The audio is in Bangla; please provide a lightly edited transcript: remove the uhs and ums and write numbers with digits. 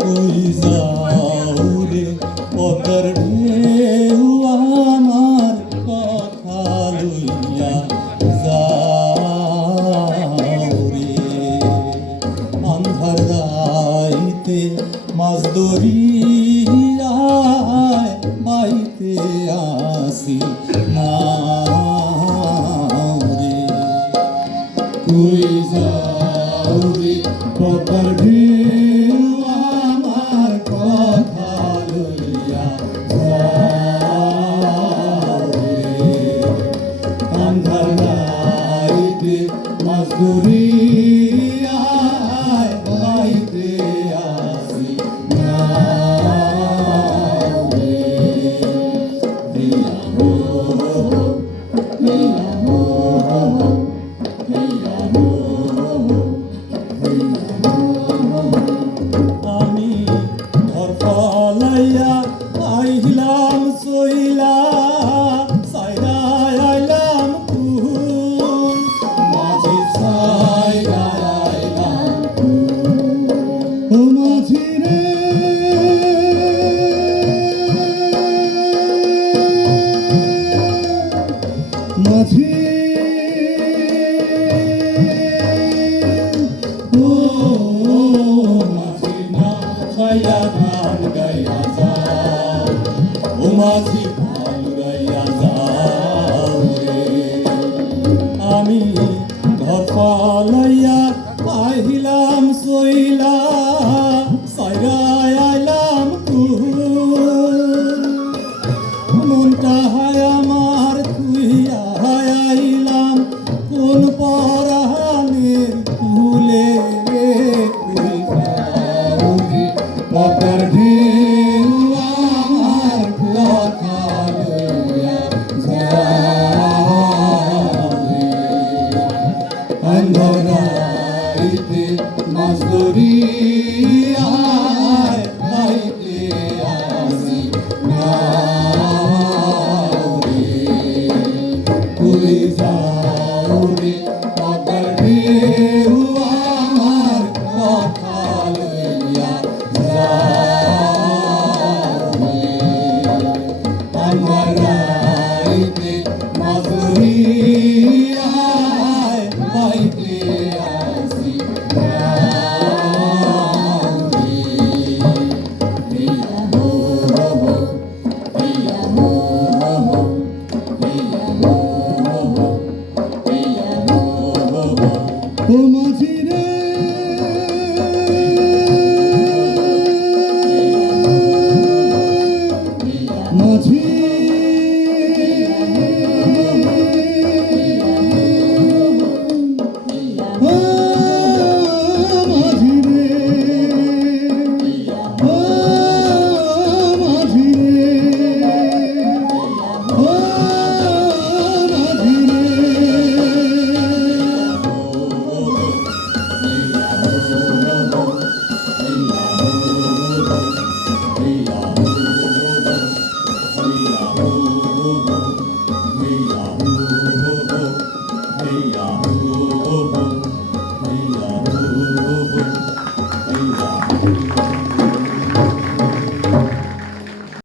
কই যাও রে পথের ঢেউ আমার কথা লইয়া যাও রে আন্ধার রাইতে মাছ ধরিয়ায় বাইতে আসি নাও রে কই যাও রে পথের ঢেউ আমার কথা লইয়া যাও রে আন্ধার রাইতে মাছ ধরিয়ায় বাইতে আসি নাও রে হেইয়া হো হেইয়া হো হেইয়া হো আমি ঘর ফলাইয়া আইলাম সইলা সাইরা আইলাম তুই মাঝি সাইরা আইলাম ও মাঝি রে মাঝি ও মাঝি না খাইয়া গান গাইয়া যাও ও মাঝি গান গাইয়া যাও রে আমি ঘর পালাইয়া আইলাম সইলা সাইরা আইলাম তুই মনটা হায় আমার তুইয়া আইলাম কোন পরাণের ফুলে কই যাও রে পথের ঢেউ আমার কথা লইয়া যাও রে আন্ধার রাইতে মাছ ধরিয়ায় বাইতে আসি নাও রে কই যাও রে পথের ঢেউ আমার কথা লইয়া যাও রে আন্ধার রাইতে মাছ ধরিয়ায় বাইতে আসি নাও রে হেইয়া হো হেইয়া হো হেইয়া হো হেইয়া হো ও মাঝি রে মাঝি